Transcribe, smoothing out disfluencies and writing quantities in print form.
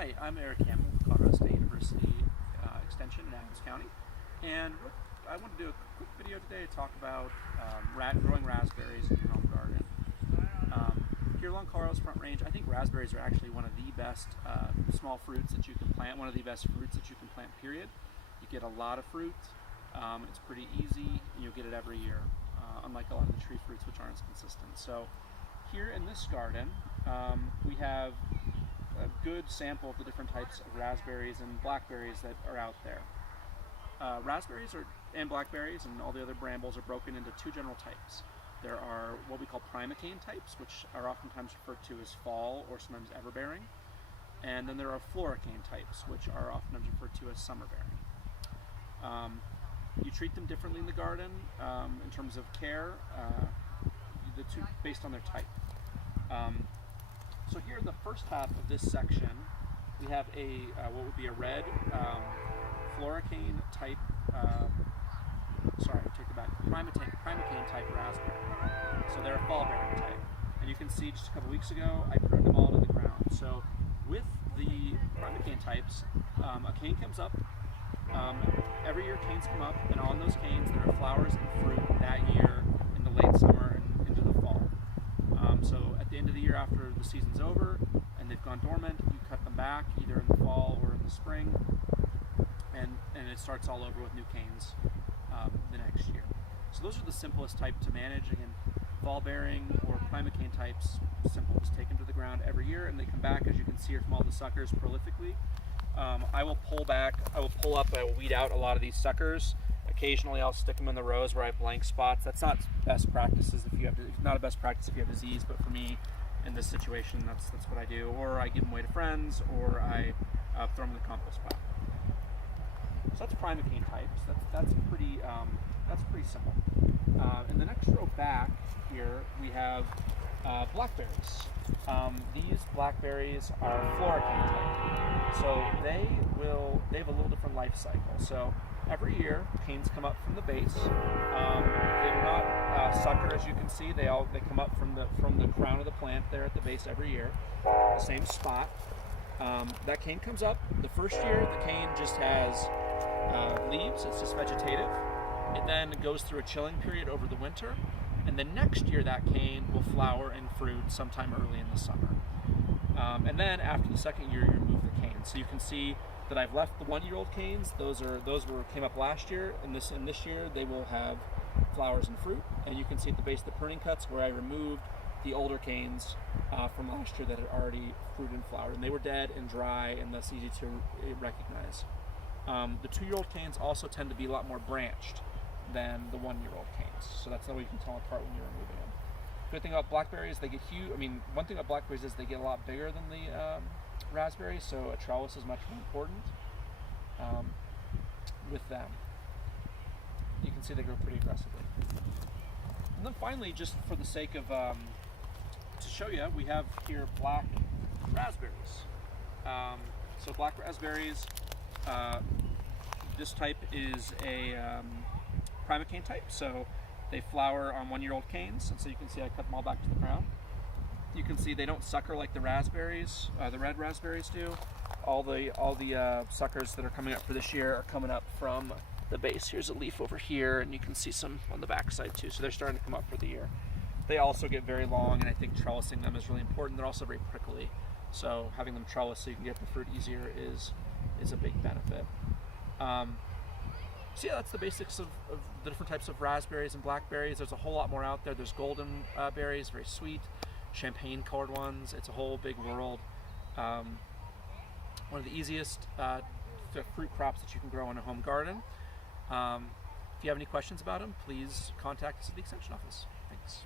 Hi, I'm Eric Hamill with Colorado State University Extension in Adams County, and I want to do a quick video today to talk about growing raspberries in your home garden. Here along Colorado's Front Range, I think raspberries are actually one of the best small fruits that you can plant, one of the best fruits that you can plant, period. You get a lot of fruit, it's pretty easy, and you'll get it every year, unlike a lot of the tree fruits which aren't as consistent. So here in this garden, we have a good sample of the different types of raspberries and blackberries that are out there. Raspberries and blackberries and all the other brambles are broken into two general types. There are what we call primocane types, which are oftentimes referred to as fall or sometimes everbearing. And then there are floricane types, which are oftentimes referred to as summerbearing. You treat them differently in the garden in terms of care, the two based on their type. So here in the first half of this section, we have what would be a red floricane type, primocane type raspberry. So they're a fall bearing type. And you can see just a couple weeks ago, I pruned them all to the ground. So with the primocane types, a cane comes up. Every year canes come up, and on those canes there are flowers and fruit that year in the late summer and into the fall. So at the end of the year, after the season's over and they've gone dormant, you cut them back either in the fall or in the spring, and it starts all over with new canes the next year. So those are the simplest type to manage. Again, fall bearing or primocane types, simple, just take them to the ground every year and they come back, as you can see, from all the suckers prolifically. I will pull up, I will weed out a lot of these suckers. Occasionally I'll stick them in the rows where I have blank spots. That's not best practices not a best practice if you have disease, but for me in this situation, that's what I do. Or I give them away to friends, or I throw them in the compost pile. So that's primocane types. That's pretty simple. In the next row back here we have blackberries. These blackberries are floricane type. So they have a little different life cycle. So every year, canes come up from the base. They do not sucker, as you can see. They come up from the crown of the plant there at the base every year, the same spot. That cane comes up. The first year, the cane just has leaves. It's just vegetative. It then goes through a chilling period over the winter, and the next year that cane will flower and fruit sometime early in the summer. And then after the second year, you remove the cane. So you can see that I've left the 1-year-old canes. Those came up last year, and this year they will have flowers and fruit. And you can see at the base of the pruning cuts where I removed the older canes from last year that had already fruited and flowered, and they were dead and dry and thus easy to recognize. The 2-year-old canes also tend to be a lot more branched than the 1-year-old canes, so that's how you can tell them apart when you're removing them. Good thing about blackberries, they get huge. One thing about blackberries is they get a lot bigger than the raspberries, so a trellis is much more important with them. You can see they grow pretty aggressively. And then finally, just for the sake of to show you, we have here black raspberries. So black raspberries, this type is a primocane type, so they flower on 1-year-old canes, and so you can see I cut them all back to the crown. You can see they don't sucker like the raspberries, the red raspberries do. All the suckers that are coming up for this year are coming up from the base. Here's a leaf over here, and you can see some on the back side too, so they're starting to come up for the year. They also get very long, and I think trellising them is really important. They're also very prickly, so having them trellis so you can get the fruit easier is a big benefit. So yeah, that's the basics of the different types of raspberries and blackberries. There's a whole lot more out there. There's golden berries, very sweet, champagne colored ones. It's a whole big world. One of the easiest fruit crops that you can grow in a home garden. If you have any questions about them, please contact us at the Extension office. Thanks.